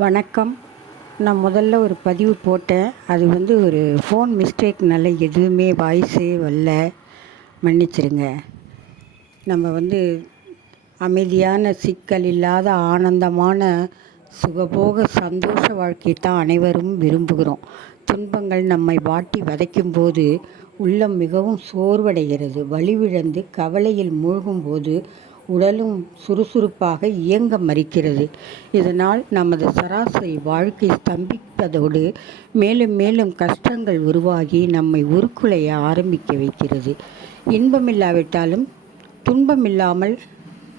வணக்கம். நான் முதல்ல ஒரு பதிவு போட்டேன். அது வந்து ஒரு ஃபோன் மிஸ்டேக்னால எதுவுமே வாய்ஸே வரல. மன்னிச்சிடுங்க நம்ம வந்து அமைதியான சிக்கல் இல்லாத ஆனந்தமான சுகபோக சந்தோஷ வாழ்க்கையை தான் அனைவரும் விரும்புகிறோம். துன்பங்கள் நம்மை வாட்டி வதைக்கும் போது உள்ளம் மிகவும் சோர்வடைகிறது. வலிவிழந்து கவலையில் மூழ்கும்போது உடலும் சுறுசுறுப்பாக இயங்க மறிக்கிறது. இதனால் நமது சராசரி வாழ்க்கை ஸ்தம்பிப்பதோடு மேலும் மேலும் கஷ்டங்கள் உருவாகி நம்மை உருக்குலைய ஆரம்பிக்க வைக்கிறது. இன்பமில்லாவிட்டாலும் துன்பமில்லாமல்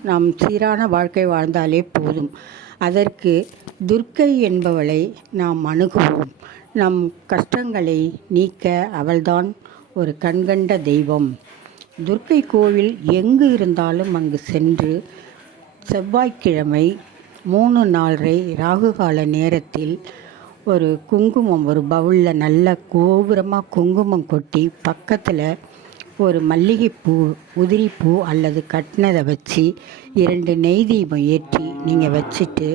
நாம் சீரான வாழ்க்கை வாழ்ந்தாலே போதும். அதற்கு துர்க்கை என்பவளை நாம் அணுகுவோம். நம் கஷ்டங்களை நீக்க அவள்தான் ஒரு கண்கண்ட தெய்வம். துர்க்கை கோவில் எங்கு இருந்தாலும் அங்கு சென்று செவ்வாய்க்கிழமை மூணு நாலரை ராகுகால நேரத்தில் ஒரு குங்குமம் ஒரு பவுலில் நல்ல கோபுரமாக குங்குமம் கொட்டி பக்கத்தில் ஒரு மல்லிகைப்பூ உதிரிப்பூ அல்லது கட்டினதை வச்சு இரண்டு நெய் தீபம் ஏற்றி நீங்கள் வச்சுட்டு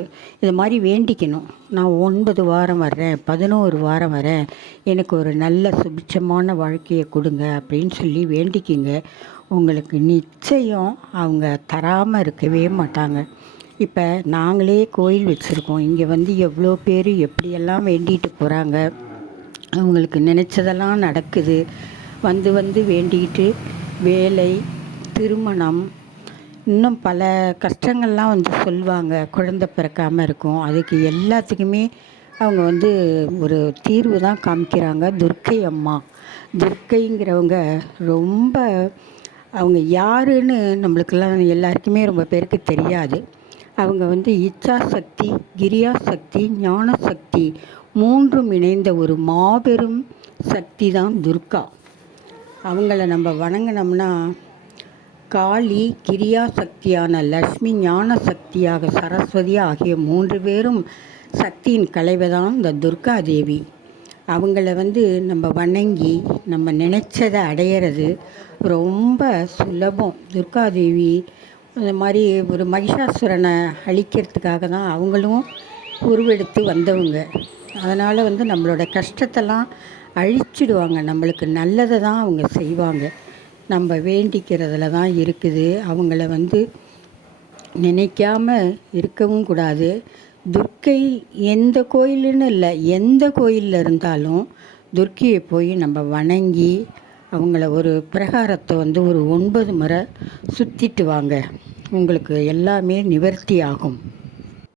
இது மாதிரி வேண்டிக்கணும். நான் ஒன்பது வாரம் வர்றேன் பதினோரு வாரம் வரேன் எனக்கு ஒரு நல்ல சுபிட்சமான வாழ்க்கையை கொடுங்க அப்படின்னு சொல்லி வேண்டிக்கிங்க. உங்களுக்கு நிச்சயம் அவங்க தராமல் இருக்கவே மாட்டாங்க. இப்போ நாங்களே கோயில் வச்சுருக்கோம். இங்கே வந்து எவ்வளோ பேர் எப்படியெல்லாம் வேண்டிகிட்டு போகிறாங்க அவங்களுக்கு நினச்சதெல்லாம் நடக்குது. வந்து வந்து வேண்டிக்கிட்டு வேலை திருமணம் இன்னும் பல கஷ்டங்கள்லாம் வந்து சொல்லுவாங்க. குழந்த பிறக்காமல் இருக்கும். அதுக்கு எல்லாத்துக்குமே அவங்க வந்து ஒரு தீர்வு தான் காமிக்கிறாங்க. துர்க்கை அம்மா. துர்க்கைங்கிறவங்க ரொம்ப அவங்க யாருன்னு நம்மளுக்கெல்லாம் எல்லாருக்குமே ரொம்ப பேருக்கு தெரியாது. அவங்க வந்து இச்சா சக்தி கிரியா சக்தி ஞான சக்தி மூன்றும் இணைந்த ஒரு மாபெரும் சக்தி தான் துர்கா அவங்கள நம்ம வணங்கினோம்னா காளி கிரியா சக்தியான லக்ஷ்மி ஞான சக்தியாக சரஸ்வதி ஆகிய மூன்று பேரும் சக்தியின் கலைவதான் இந்த துர்கா தேவி. அவங்கள வந்து நம்ம வணங்கி நம்ம நினைச்சதை அடையிறது ரொம்ப சுலபம். துர்காதேவி இந்த மாதிரி ஒரு மகிஷாசுரனை அழிக்கிறதுக்காக தான் அவங்களும் உருவெடுத்து வந்தவங்க. அதனால் வந்து நம்மளோட கஷ்டத்தெல்லாம் அழிச்சிடுவாங்க. நம்மளுக்கு நல்லதை தான் அவங்க செய்வாங்க. நம்ம வேண்டிக்கிறதுல தான் இருக்குது. அவங்கள வந்து நினைக்காம இருக்கவும் கூடாது. துர்க்கை எந்த கோயிலுன்னு இல்லை. எந்த கோயிலில் இருந்தாலும் துர்க்கையை போய் நம்ம வணங்கி அவங்கள ஒரு பிரகாரத்தை வந்து ஒரு ஒன்பது முறை சுற்றிட்டு வாங்க. உங்களுக்கு எல்லாமே நிவர்த்தி ஆகும்.